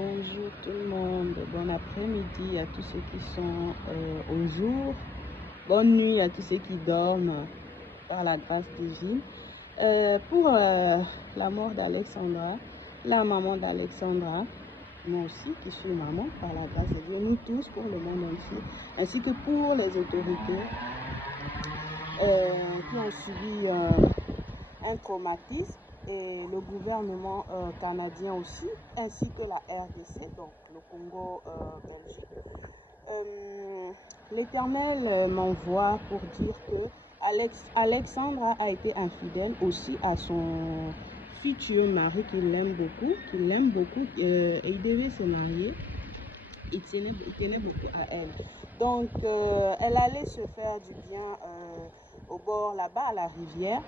Bonjour tout le monde, bon après-midi à tous ceux qui sont au jour, bonne nuit à tous ceux qui dorment par la grâce divine. Pour la mort d'Alexandra, la maman d'Alexandra, moi aussi qui suis maman par la grâce de Dieu, nous tous pour le monde entier, ainsi que pour les autorités qui ont subi un traumatisme, et le gouvernement canadien aussi, ainsi que la RDC, donc le Congo Belgique. L'Éternel m'envoie pour dire que Alexandra a été infidèle aussi à son futur mari qu'il aime beaucoup, et il devait se marier. Il tenait beaucoup à elle. Donc, elle allait se faire du bien au bord là-bas, à la rivière.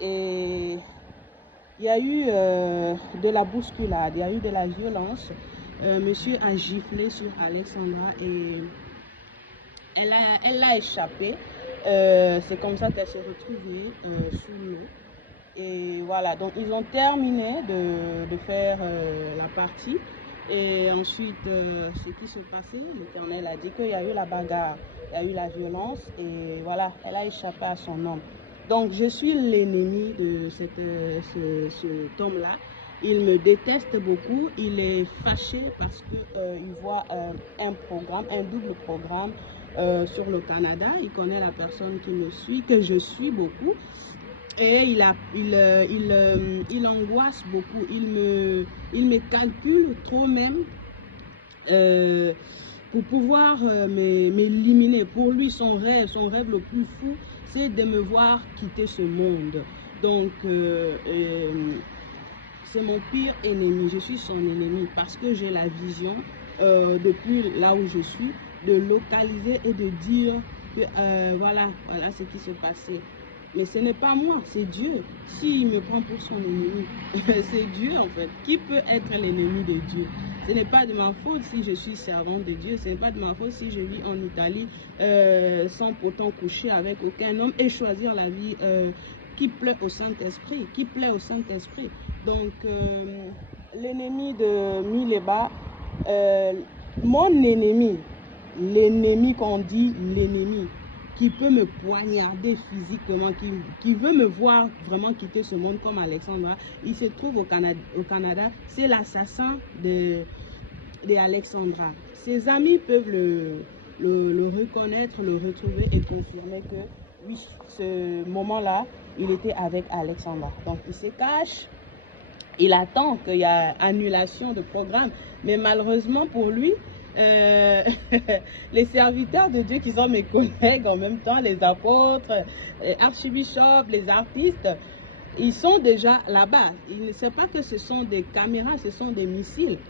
Et il y a eu de la bousculade, il y a eu de la violence. Monsieur a giflé sur Alexandra et elle l'a échappé. C'est comme ça qu'elle s'est retrouvée sous l'eau. Et voilà, donc ils ont terminé de faire la partie. Et ensuite, ce qui se passait, l'Éternel a dit qu'il y a eu la bagarre, il y a eu la violence. Et voilà, elle a échappé à son homme. Donc, je suis l'ennemi de cet homme-là. Il me déteste beaucoup. Il est fâché parce qu'il voit un programme, un double programme sur le Canada. Il connaît la personne qui me suit, que je suis beaucoup. Et il angoisse beaucoup. Il me calcule trop même pour pouvoir m'éliminer. Pour lui, son rêve le plus fou, c'est de me voir quitter ce monde. Donc, c'est mon pire ennemi. Je suis son ennemi parce que j'ai la vision, depuis là où je suis, de localiser et de dire que voilà ce qui se passait. Mais ce n'est pas moi, c'est Dieu. S'il me prend pour son ennemi, c'est Dieu en fait. Qui peut être l'ennemi de Dieu? Ce n'est pas de ma faute si je suis servante de Dieu. Ce n'est pas de ma faute si je vis en Italie sans pourtant coucher avec aucun homme et choisir la vie qui plaît au Saint-Esprit. Donc, l'ennemi de Mileba, mon ennemi, l'ennemi qu'on dit, l'ennemi qui peut me poignarder physiquement, qui veut me voir vraiment quitter ce monde comme Alexandra, il se trouve au Canada, c'est l'assassin de Alexandra. Ses amis peuvent le reconnaître, le retrouver et confirmer que oui, ce moment-là, il était avec Alexandra. Donc il se cache, il attend qu'il y ait annulation de programme, mais malheureusement pour lui, les serviteurs de Dieu qui sont mes collègues en même temps, les apôtres, les archbishops, les artistes, ils sont déjà là-bas. Il ne sait pas que ce sont des caméras, ce sont des missiles.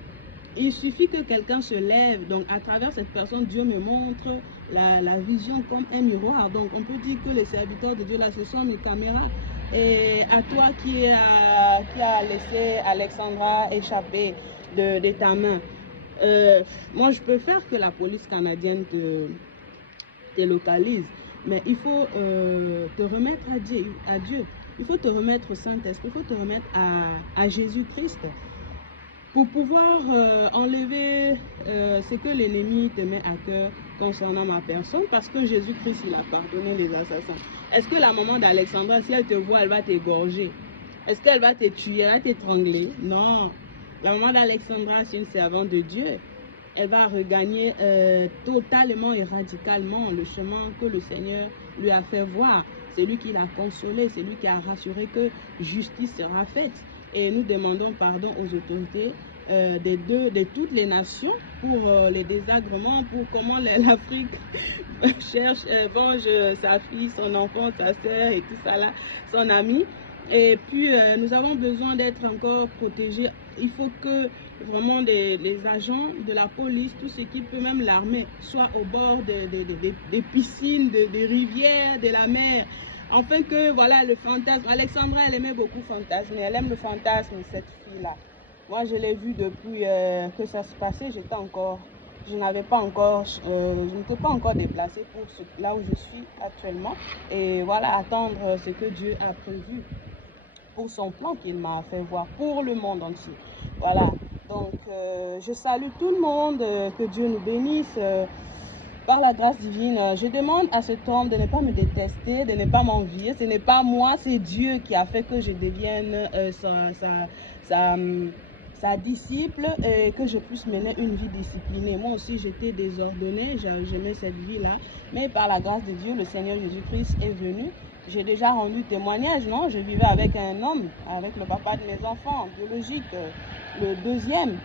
Il suffit que quelqu'un se lève, donc à travers cette personne, Dieu me montre la vision comme un miroir. Donc on peut dire que les serviteurs de Dieu là, ce sont mes caméras. Et à toi qui a laissé Alexandra échapper de ta main, moi je peux faire que la police canadienne te localise, mais il faut te remettre à Dieu. Il faut te remettre au Saint-Esprit, il faut te remettre à Jésus-Christ pour pouvoir enlever ce que l'ennemi te met à cœur concernant ma personne, parce que Jésus-Christ, il a pardonné les assassins. Est-ce que la maman d'Alexandra, si elle te voit, elle va t'égorger? Est-ce qu'elle va te tuer, elle va t'étrangler? Non. La maman d'Alexandra, c'est une servante de Dieu. Elle va regagner totalement et radicalement le chemin que le Seigneur lui a fait voir. C'est lui qui l'a consolé, c'est lui qui a rassuré que justice sera faite. Et nous demandons pardon aux autorités de toutes les nations pour les désagréments, pour comment l'Afrique cherche, venge sa fille, son enfant, sa soeur et tout ça là, son ami. Et puis nous avons besoin d'être encore protégés. Il faut que vraiment les agents de la police, tout ce qui peut, même l'armée, soient au bord des piscines, des rivières, de la mer. Enfin que, voilà, le fantasme. Alexandra, elle aimait beaucoup fantasmer. Elle aime le fantasme, cette fille-là. Moi, je l'ai vue depuis que ça se passait. Je n'étais pas encore déplacée pour là où je suis actuellement. Et voilà, attendre ce que Dieu a prévu pour son plan qu'il m'a fait voir pour le monde entier. Voilà. Donc, Je salue tout le monde, que Dieu nous bénisse. Par la grâce divine, je demande à cet homme de ne pas me détester, de ne pas m'envier. Ce n'est pas moi, c'est Dieu qui a fait que je devienne sa disciple et que je puisse mener une vie disciplinée. Moi aussi, j'étais désordonnée, j'aimais cette vie-là. Mais par la grâce de Dieu, le Seigneur Jésus-Christ est venu. J'ai déjà rendu témoignage, non? Je vivais avec un homme, avec le papa de mes enfants, biologique, le deuxième.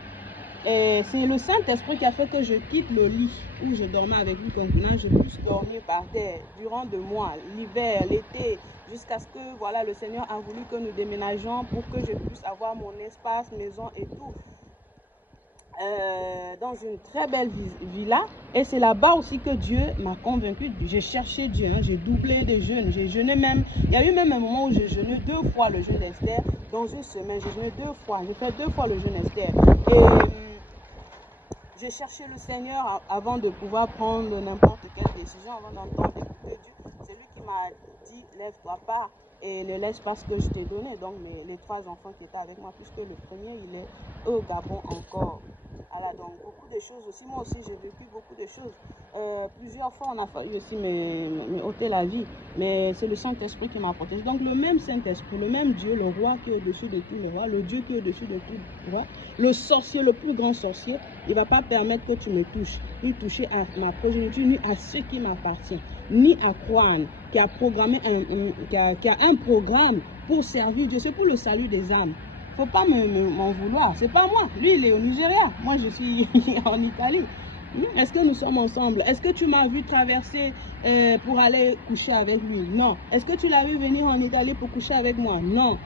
Et c'est le Saint-Esprit qui a fait que je quitte le lit où je dormais avec lui contenant. Je puisse dormir par terre durant 2 mois, l'hiver, l'été, jusqu'à ce que voilà, le Seigneur a voulu que nous déménageons pour que je puisse avoir mon espace, maison et tout. Dans une très belle villa. Et c'est là-bas aussi que Dieu m'a convaincu. J'ai cherché Dieu, hein, j'ai doublé des jeûnes, j'ai jeûné même. Il y a eu même un moment où j'ai jeûné 2 fois le jeûne Esther. Dans une semaine, j'ai jeûné 2 fois. J'ai fait 2 fois le jeûne Esther. Et j'ai cherché le Seigneur avant de pouvoir prendre n'importe quelle décision, avant d'entendre écouter Dieu. C'est lui qui m'a dit, lève-toi pas et ne laisse pas ce que je t'ai donné. Donc les 3 enfants qui étaient avec moi, puisque le premier, il est au Gabon encore. Voilà, donc beaucoup de choses aussi. Moi aussi, j'ai vécu beaucoup de choses. Plusieurs fois, on a failli aussi me ôter la vie. Mais c'est le Saint-Esprit qui m'a protégé. Donc le même Saint-Esprit, le même Dieu, le roi qui est au-dessus de tous les rois, le Dieu qui est au-dessus de tout roi, le sorcier, le plus grand sorcier, il ne va pas permettre que tu me touches, ni toucher à ma progéniture, ni à ce qui m'appartient, ni à Kwan, qui a programmé qui a un programme pour servir Dieu. C'est pour le salut des âmes. Faut pas m'en vouloir. C'est pas moi. Lui, il est au Nigeria. Moi, je suis en Italie. Est-ce que nous sommes ensemble? Est-ce que tu m'as vu traverser pour aller coucher avec lui? Non. Est-ce que tu l'as vu venir en Italie pour coucher avec moi? Non.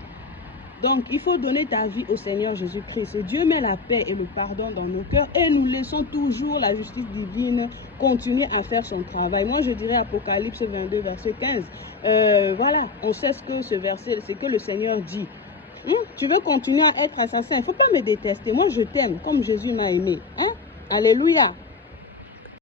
Donc, il faut donner ta vie au Seigneur Jésus-Christ. Dieu met la paix et le pardon dans nos cœurs et nous laissons toujours la justice divine continuer à faire son travail. Moi, je dirais Apocalypse 22, verset 15. Voilà, on sait ce que ce verset, c'est que le Seigneur dit. Tu veux continuer à être assassin, il ne faut pas me détester. Moi, je t'aime comme Jésus m'a aimé. Hein? Alléluia.